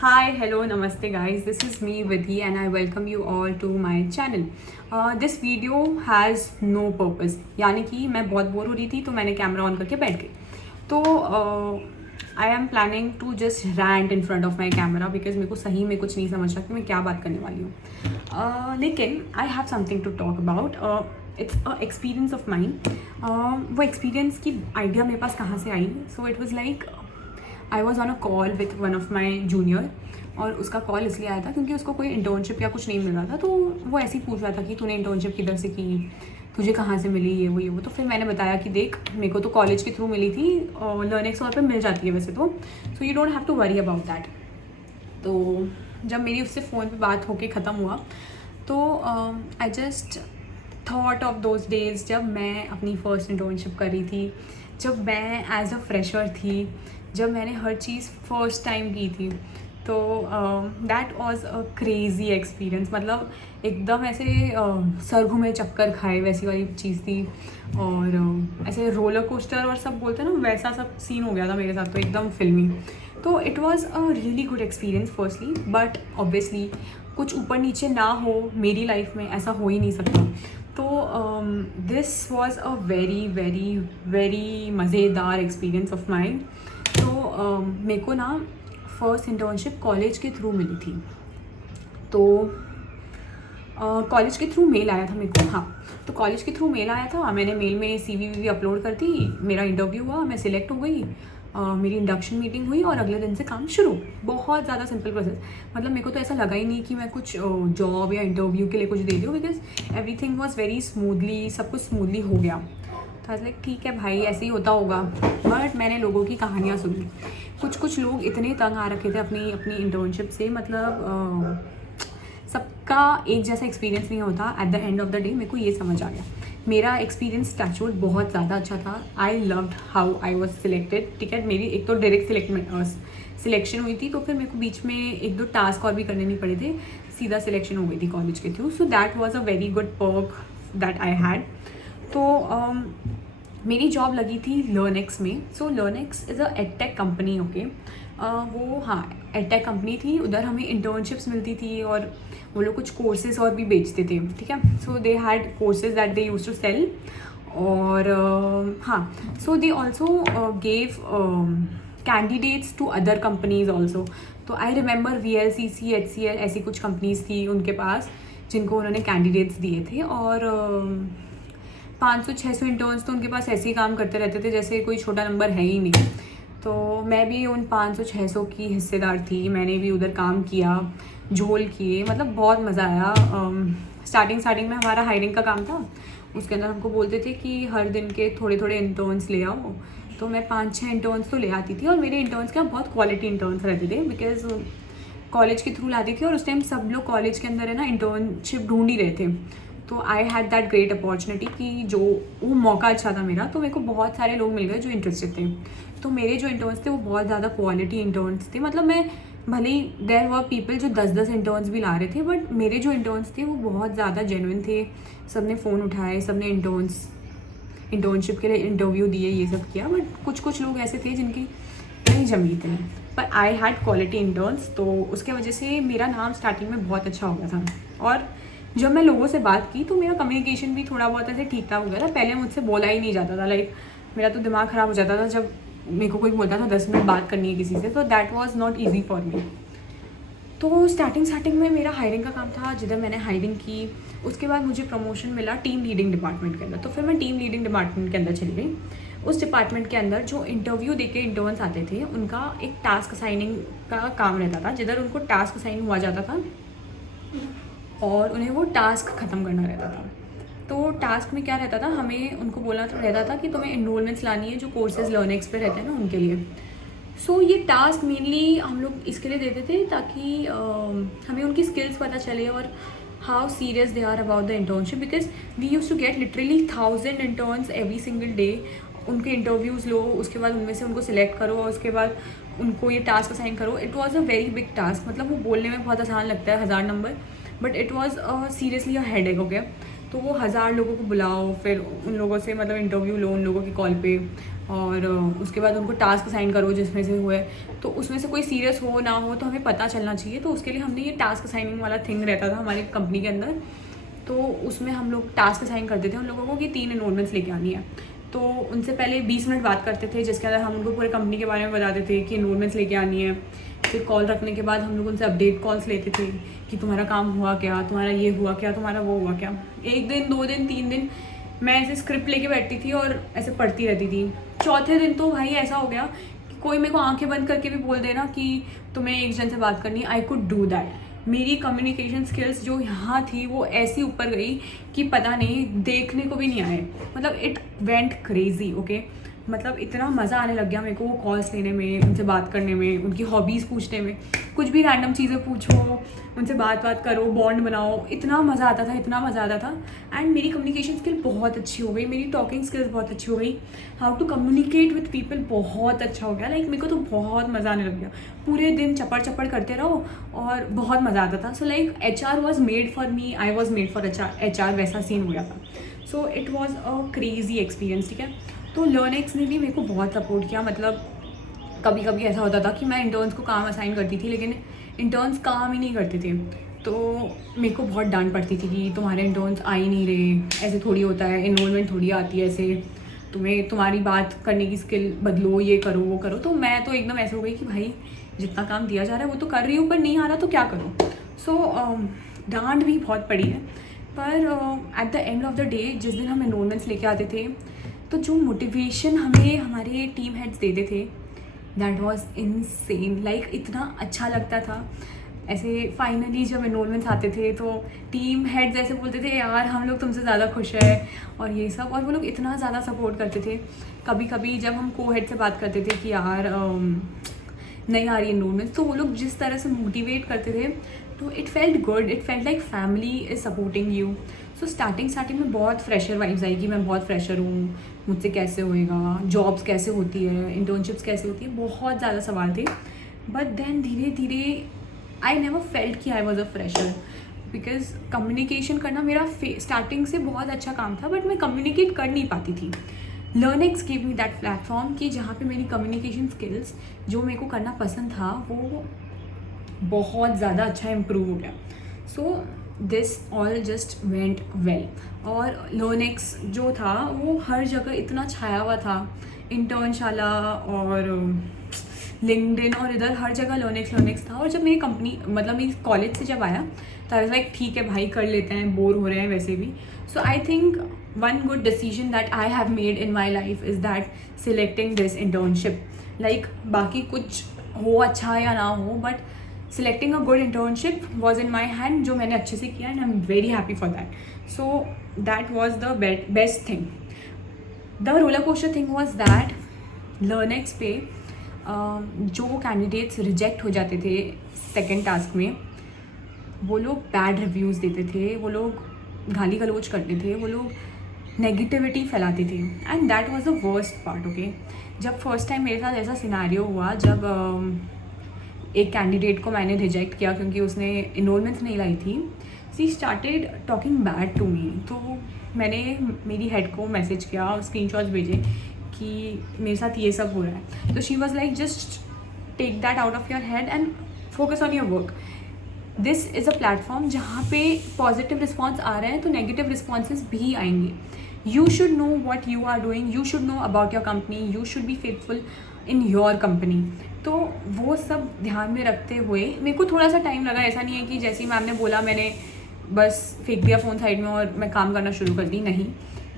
Hi, hello, namaste guys. This is me Vidhi and I welcome you all to my channel. This video has no purpose. यानी कि मैं बहुत bore हो रही थी तो मैंने कैमरा ऑन करके बैठ गई. तो I am planning to just rant in front of my camera because मेरे को सही में कुछ नहीं समझ रहा कि मैं क्या बात करने वाली हूँ. लेकिन I have something to talk about. It's a experience of mind. वो एक्सपीरियंस की आइडिया मेरे पास कहाँ से आई. So it was like I was on a call with one of my junior और उसका कॉल इसलिए आया था क्योंकि उसको कोई इंटर्नशिप या कुछ नहीं मिल रहा था. तो वो ऐसे ही पूछ रहा था कि तूने इंटर्नशिप किधर से की, तुझे कहाँ से मिली, ये वो. तो फिर मैंने बताया कि देख मेरे को तो कॉलेज के थ्रू मिली थी और लर्निंग्स वहाँ पे मिल जाती है वैसे तो. So you don't have to worry about that. तो जब मेरी उससे फ़ोन पे बात होके ख़त्म हुआ तो I just thought of those days जब मैं अपनी फ़र्स्ट इंटर्नशिप कर रही थी, जब मैं एज अ फ्रेशर थी, जब मैंने हर चीज़ फर्स्ट टाइम की थी. तो that was a crazy experience. मतलब एकदम ऐसे सर घूमे चक्कर खाए वैसी वाली चीज़ थी. और ऐसे रोलर कोस्टर और सब बोलते हैं ना, वैसा सब सीन हो गया था मेरे साथ. तो एकदम फिल्मी. तो it was a really good experience firstly. But obviously कुछ ऊपर नीचे ना हो मेरी लाइफ में, ऐसा हो ही नहीं सकता. तो this was a very very very मज़ेदार एक्सपीरियंस ऑफ माइंड. तो मेरे को ना फर्स्ट इंटर्नशिप कॉलेज के थ्रू मिली थी. तो कॉलेज के थ्रू मेल आया था मेरे को. हाँ, तो कॉलेज के थ्रू मेल आया था. मैंने मेल में CV अपलोड कर दी. मेरा इंटरव्यू हुआ, मैं सिलेक्ट हो गई. मेरी इंडक्शन मीटिंग हुई और अगले दिन से काम शुरू. बहुत ज़्यादा सिंपल प्रोसेस. मतलब मेरे को तो ऐसा लगा ही नहीं कि मैं कुछ जॉब या इंटरव्यू के लिए कुछ दे दूँ because everything was very smoothly, सब कुछ स्मूथली हो गया. तो लाइक ठीक है भाई, ऐसे ही होता होगा. बट मैंने लोगों की कहानियाँ सुनी. कुछ लोग इतने तंग आ रखे थे अपनी अपनी इंटर्नशिप से. मतलब सबका एक जैसा एक्सपीरियंस नहीं होता. At the end of the day मेरे को ये समझ आ गया. मेरा एक्सपीरियंस टचवुड बहुत ज़्यादा अच्छा था. I loved how I was selected. ठीक है, मेरी एक तो डायरेक्ट सिलेक्शन हुई थी. तो फिर मेरे को बीच में 1-2 टास्क और भी करने नहीं पड़े थे. सीधा सिलेक्शन हो गई थी कॉलेज के through. So that was a very good perk that I had. तो मेरी जॉब लगी थी लर्नेक्स में. So Learnex is a edtech company. Okay, वो हाँ एडटेक कंपनी थी. उधर हमें इंटर्नशिप्स मिलती थी और वो लोग कुछ कोर्सेज और भी बेचते थे. ठीक है, so they had courses that they use to sell. और हाँ, so they also gave candidates to other companies also. तो आई रिमेंबर VLCC, HCL ऐसी कुछ कंपनीज थी उनके पास जिनको उन्होंने कैंडिडेट्स दिए थे. और 500-600 इंटर्न्स तो उनके पास ऐसे ही काम करते रहते थे जैसे कोई छोटा नंबर है ही नहीं. तो मैं भी उन 500-600 की हिस्सेदार थी. मैंने भी उधर काम किया, झोल किए. मतलब बहुत मज़ा आया. स्टार्टिंग में हमारा हायरिंग का काम था. उसके अंदर हमको बोलते थे कि हर दिन के थोड़े थोड़े इंटर्न्स ले आओ. तो मैं 5-6 इंटर्न्स तो ले आती थी. और मेरे इंटर्न्स क्या बहुत क्वालिटी इंटर्न्स रहते थे बिकॉज कॉलेज के थ्रू लाती थी. और उस टाइम सब लोग कॉलेज के अंदर है ना इंटर्नशिप ढूंढ ही रहे थे. तो I had that great opportunity कि जो वो मौका अच्छा था मेरा. तो मेरे को बहुत सारे लोग मिल गए जो इंटरेस्टेड थे. तो मेरे जो इंटर्न्स थे वो बहुत ज़्यादा क्वालिटी इंटर्न्स थे. मतलब मैं भले ही देयर वर पीपल जो 10-10 इंटर्न्स भी ला रहे थे, बट मेरे जो इंटर्न्स थे वो बहुत ज़्यादा जेन्युइन थे. सब ने फ़ोन उठाए, सब ने इंटर्नशिप के लिए इंटरव्यू दिए, ये सब किया. बट कुछ लोग ऐसे थे जिनकी नहीं जमी थी. पर आई हैड क्वालिटी इंटर्न्स. तो उसके वजह से मेरा नाम स्टार्टिंग में बहुत अच्छा हो गया था. और जब मैं लोगों से बात की तो मेरा कम्युनिकेशन भी थोड़ा बहुत ऐसे ठीक ठाक हो गया था. पहले मुझसे बोला ही नहीं जाता था. लाइक मेरा तो दिमाग ख़राब हो जाता था जब मेरे को कोई बोलता था 10 मिनट बात करनी है किसी से. तो that was not easy for me. तो स्टार्टिंग में मेरा हायरिंग का काम था जिधर मैंने हायरिंग की. उसके बाद मुझे प्रमोशन मिला टीम लीडिंग डिपार्टमेंट के अंदर. तो फिर मैं टीम लीडिंग डिपार्टमेंट के अंदर चली गई. उस डिपार्टमेंट के अंदर जो इंटरव्यू देके इंटर्न्स आते थे उनका एक टास्क असाइनिंग का काम रहता था, जिधर उनको टास्क असाइन हुआ जाता था और उन्हें वो टास्क ख़त्म करना रहता था. तो टास्क में क्या रहता था, हमें उनको बोलना तो रहता था कि तुम्हें एनरोलमेंट्स लानी है जो कोर्सेज लर्नेक्स पे रहते हैं ना उनके लिए. सो ये टास्क मेनली हम लोग इसके लिए देते थे ताकि हमें उनकी स्किल्स पता चले और how serious they are about the internship. Because we use to get literally 1000 interns every single day. उनके इंटरव्यूज़ लो, उसके बाद उनमें से उनको सिलेक्ट करो और उसके बाद उनको ये टास्क असाइन करो. It was a very big task. मतलब वो बोलने में बहुत आसान लगता है 1000 number, but it was seriously a headache. Okay, तो वो 1000 लोगों को बुलाओ, फिर उन लोगों से मतलब इंटरव्यू लो उन लोगों की कॉल पे, और उसके बाद उनको टास्क असाइन करो जिसमें से हुए, तो उसमें से कोई सीरियस हो ना हो तो हमें पता चलना चाहिए। तो उसके लिए हमने ये टास्क असाइनिंग वाला थिंग रहता था हमारी कंपनी के अंदर। तो उसमें हम लोग टास्क असाइन करते थे उन लोगों को कि 3 एनरोलमेंट्स लेके आनी है। तो उनसे पहले 20 मिनट बात करते थे, जिसके अंदर हम उनको पूरे कंपनी के बारे में बताते थे कि एनरोलमेंट्स लेके आनी है। फिर कॉल रखने के बाद हम लोग उनसे अपडेट कॉल्स लेते थे कि तुम्हारा काम हुआ क्या, तुम्हारा ये हुआ क्या, तुम्हारा वो हुआ क्या। 1 दिन 2 दिन 3 दिन मैं ऐसे स्क्रिप्ट लेके बैठती थी और ऐसे पढ़ती रहती थी। चौथे दिन तो भाई ऐसा हो गया कि कोई मेरे को आंखें बंद करके भी बोल देना कि तुम्हें एक जन से बात करनी है, आई कुड डू दैट। मेरी कम्युनिकेशन स्किल्स जो यहाँ थी वो ऐसी ऊपर गई कि पता नहीं, देखने को भी नहीं आए। मतलब इट वेंट क्रेजी, ओके। मतलब इतना मज़ा आने लग गया मेरे को वो कॉल्स लेने में, उनसे बात करने में, उनकी हॉबीज़ पूछने में, कुछ भी रैंडम चीज़ें पूछो, उनसे बात करो, बॉन्ड बनाओ। इतना मज़ा आता था, इतना मज़ा आता था। एंड मेरी कम्युनिकेशन स्किल बहुत अच्छी हो गई, मेरी टॉकिंग स्किल्स बहुत अच्छी हो गई, how to communicate with people बहुत अच्छा हो गया। लाइक मेरे को तो बहुत मज़ा आने लग गया। पूरे दिन चपड़ चपड़ करते रहो और बहुत मज़ा आता था। So like HR was made for me, I was made for HR, वैसा सीन हो गया था। So it was a crazy experience, ठीक है। तो लर्नएक्स ने भी मेरे को बहुत सपोर्ट किया। मतलब कभी कभी ऐसा होता था कि मैं इंटर्न्स को काम असाइन करती थी लेकिन इंटर्न्स काम ही नहीं करते थे, तो मेरे को बहुत डांट पड़ती थी कि तुम्हारे इंटर्न्स आ ही नहीं रहे, ऐसे थोड़ी होता है, एनरोलमेंट थोड़ी आती है ऐसे, तुम्हें तुम्हारी बात करने की स्किल बदलो, ये करो वो करो। तो मैं तो एकदम ऐसे हो गई कि भाई जितना काम दिया जा रहा है वो तो कर रही हूँ, पर नहीं आ रहा तो क्या करूँ। सो डांट भी बहुत पड़ी है। पर at the end of the day जिस दिन हम एनरोलमेंट्स लेके आते थे तो जो मोटिवेशन हमें हमारे टीम हेड्स देते थे, दैट वॉज इनसेन। लाइक इतना अच्छा लगता था। ऐसे फाइनली जब एनरोलमेंट्स आते थे तो टीम हेड्स ऐसे बोलते थे यार हम लोग तुमसे ज़्यादा खुश है और ये सब, और वो लोग इतना ज़्यादा सपोर्ट करते थे। कभी कभी जब हम को हेड से बात करते थे कि यार नहीं आ रही एनरोलमेंट्स, तो वो लोग जिस तरह से मोटिवेट करते थे तो it felt good, it felt like family is supporting you. So starting में बहुत फ्रेशर वाइब्स आई कि मैं बहुत फ्रेशर हूँ, मुझसे कैसे होएगा, जॉब्स कैसे होती है, इंटर्नशिप्स कैसे होती है, बहुत ज़्यादा सवाल थे। बट देन धीरे धीरे आई नेवर फेल्ट कि I was a fresher, because communication करना मेरा स्टार्टिंग से बहुत अच्छा काम था, बट मैं कम्युनिकेट कर नहीं पाती थी। लर्नएक्स गिव मी दैट प्लेटफॉर्म कि जहाँ पे मेरी कम्युनिकेशन स्किल्स जो मेरे को करना पसंद था वो बहुत ज़्यादा अच्छा इम्प्रूव हो गया। So this all just went well. और लर्नएक्स जो था वो हर जगह इतना छाया हुआ था, इंटर्नशाला और लिंक्डइन और इधर हर जगह लर्नएक्स था। और जब मेरी कंपनी मतलब मेरी कॉलेज से जब आया तो आई वाज लाइक ठीक है भाई कर लेते हैं, बोर हो रहे हैं वैसे भी। So I think one good decision that I have made in my life is that selecting this internship. Like बाकी कुछ हो अच्छा या ना हो, but selecting a good internship was in my hand, जो मैंने अच्छे से किया and I'm very happy for that. So that was the best thing. The roller coaster thing was that LearnX पे जो कैंडिडेट्स रिजेक्ट हो जाते थे सेकेंड टास्क में, वो लोग बैड रिव्यूज़ देते थे, वो लोग गाली गलौज करते थे, वो लोग नेगेटिविटी फैलाते थे and that was the worst part, okay. जब फर्स्ट टाइम मेरे साथ ऐसा सिनारियो हुआ, जब एक कैंडिडेट को मैंने रिजेक्ट किया क्योंकि उसने इनरोलमेंट्स नहीं लाई थी, she started talking bad to me. तो मैंने मेरी हेड को मैसेज किया, स्क्रीनशॉट्स भेजे कि मेरे साथ ये सब हो रहा है। तो she was like just take that out of your head and focus on your work. This is a platform जहाँ पे पॉजिटिव रिस्पॉन्स आ रहे हैं तो नेगेटिव रिस्पॉन्सेज भी आएंगे। You should know what you are doing, you should know about your company, you should be faithful in your company. तो वो सब ध्यान में रखते हुए मेरे को थोड़ा सा टाइम लगा। ऐसा नहीं है कि जैसे ही मैम ने बोला मैंने बस फेंक दिया फ़ोन साइड में और मैं काम करना शुरू कर दी, नहीं।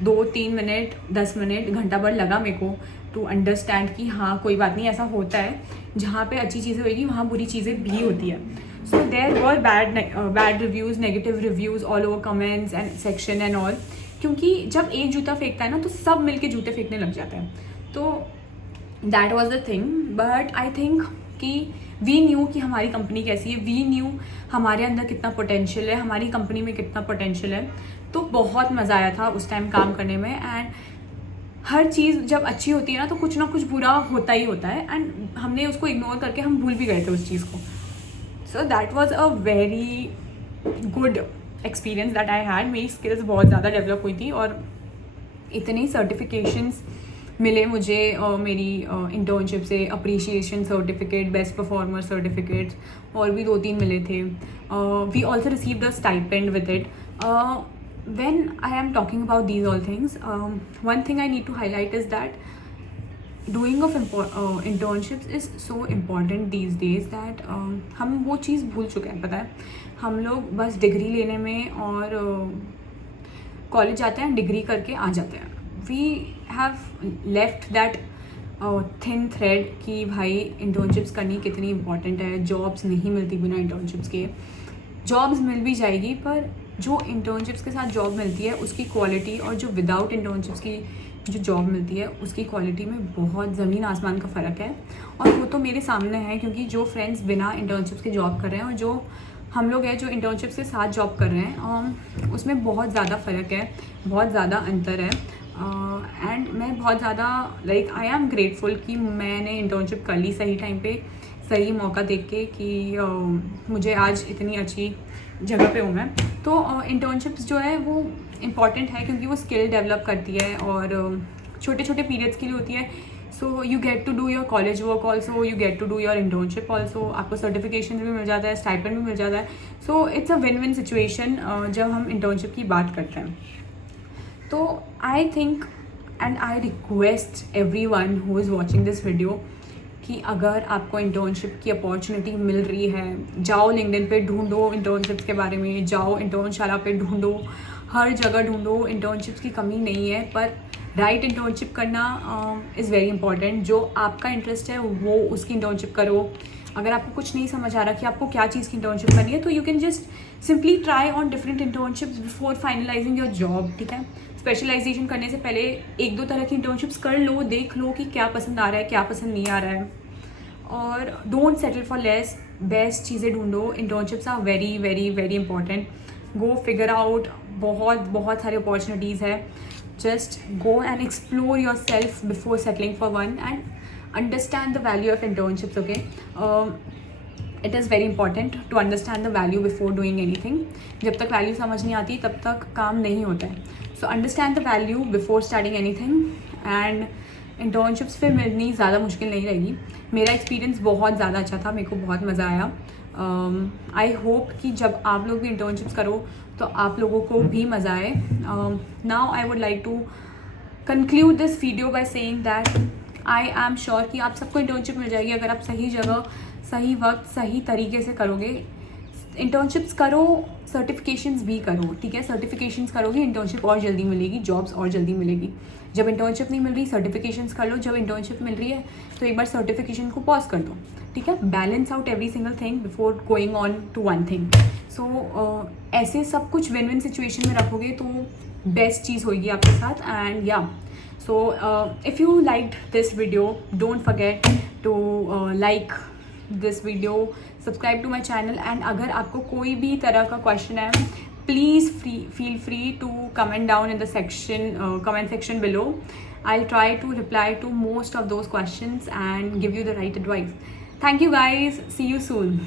2-3 मिनट 10 मिनट घंटा भर लगा मेरे को टू अंडरस्टैंड कि हाँ कोई बात नहीं, ऐसा होता है, जहाँ पे अच्छी चीज़ें होगी वहाँ बुरी चीज़ें भी होती है। So there were bad reviews, negative reviews all over comments and section and all, क्योंकि जब एक जूता फेंकता है ना तो सब मिलके जूते फेंकने लग जाते हैं। तो that was the thing. But I think कि वी न्यू कि हमारी कंपनी कैसी है, वी न्यू हमारे अंदर कितना पोटेंशियल है, हमारी कंपनी में कितना पोटेंशियल है। तो बहुत मज़ा आया था उस टाइम काम करने में। एंड हर चीज़ जब अच्छी होती है ना तो कुछ ना कुछ बुरा होता ही होता है, एंड हमने उसको इग्नोर करके हम भूल भी गए थे उस चीज़ को। सो that was a very good experience that I had, मेरी स्किल्स बहुत ज़्यादा डेवलप हुई थी और इतने सर्टिफिकेशंस मिले मुझे मेरी इंटर्नशिप से, appreciation certificate, best performer certificates और भी 2-3 मिले थे. We also received a stipend with it. When I am talking about these all things, one thing I need to highlight is that doing of internships is so important these days that हम वो चीज़ भूल चुके हैं. पता है, हम लोग बस डिग्री लेने में और कॉलेज जाते हैं, डिग्री करके आ जाते हैं. We have left that thin thread कि भाई इंटर्नशिप्स करनी कितनी इंपॉर्टेंट है. जॉब्स नहीं मिलती बिना इंटर्नशिप्स के. जॉब्स मिल भी जाएगी पर जो इंटर्नशिप्स के साथ जॉब मिलती है उसकी क्वालिटी और जो विदाउट इंटर्नशिप्स की जो जॉब मिलती है उसकी क्वालिटी में बहुत ज़मीन आसमान का फ़र्क है. और वो तो मेरे सामने है, क्योंकि जो फ्रेंड्स बिना इंटर्नशिप्स के जॉब कर रहे हैं और जो हम लोग हैं जो इंटर्नशिप्स के साथ जॉब कर रहे हैं, उसमें बहुत ज़्यादा फ़र्क है, बहुत ज़्यादा अंतर है. एंड मैं बहुत ज़्यादा आई एम ग्रेटफुल कि मैंने इंटर्नशिप कर ली सही टाइम पे, सही मौका देख के कि मुझे आज इतनी अच्छी जगह पे हूँ मैं. तो इंटर्नशिप्स जो है वो इम्पॉर्टेंट है क्योंकि वो स्किल डेवलप करती है और छोटे छोटे पीरियड्स के लिए होती है. So you get to do your college work also, you get to do your internship also. आपको सर्टिफिकेशन भी मिल जाता है, स्टाइपेंड भी मिल जाता है. So it's a win win situation जब हम इंटर्नशिप की बात करते हैं. तो I think and I request everyone who is watching this video कि अगर आपको इंटर्नशिप की अपॉर्चुनिटी मिल रही है, जाओ लिंक्डइन पे ढूंढो इंटर्नशिप्स के बारे में, जाओ इंटर्नशाला पे ढूंढो, हर जगह ढूंढो. इंटर्नशिप्स की कमी नहीं है, पर राइट इंटर्नशिप करना इज़ वेरी इंपॉर्टेंट. जो आपका इंटरेस्ट है वो उसकी इंटर्नशिप करो. अगर आपको कुछ नहीं समझ आ रहा कि आपको क्या चीज़ की इंटर्नशिप करनी है, तो you can just simply try on different internships before finalising your job. ठीक है, स्पेशलाइजेशन करने से पहले 1-2 तरह की इंटर्नशिप्स कर लो, देख लो कि क्या पसंद आ रहा है, क्या पसंद नहीं आ रहा है. और don't settle for less, best चीज़ें ढूंढो. Internships are very very very important. Go figure out, बहुत बहुत सारी अपॉर्चुनिटीज़ है. Just go and explore yourself before settling for one and understand the value of internships. Okay, it is very important to understand the value before doing anything. जब तक value समझ नहीं आती तब तक काम नहीं होता है. So understand the value before starting anything and internships फिर मिलनी ज़्यादा मुश्किल नहीं रहेगी. मेरा एक्सपीरियंस बहुत ज़्यादा अच्छा था, मेरे को बहुत मज़ा आया. आई होप कि जब आप लोग भी इंटर्नशिप्स करो तो आप लोगों को भी मज़ा आए. Now I would like to conclude this video by saying that I am sure कि आप सबको इंटर्नशिप मिल जाएगी अगर आप सही जगह, सही वक्त, सही तरीके से करोगे. इंटर्नशिप्स करो, सर्टिफिकेशंस भी करो. ठीक है, सर्टिफिकेशंस करोगे, इंटर्नशिप और जल्दी मिलेगी, जॉब्स और जल्दी मिलेगी. जब इंटर्नशिप नहीं मिल रही, सर्टिफिकेशंस कर लो. जब इंटर्नशिप मिल रही है तो एक बार सर्टिफिकेशन को पॉज कर दो. ठीक है, balance out every single thing before going on to one thing. So ऐसे सब कुछ विन विन सिचुएशन में रखोगे तो बेस्ट चीज़ होगी आपके साथ. एंड या so if you liked this video, don't forget to like this video, subscribe to my channel. And अगर आपको कोई भी तरह का क्वेश्चन है, please feel free to comment down in the comment section below. I'll try to reply to most of those questions and give you the right advice. Thank you guys. See you soon.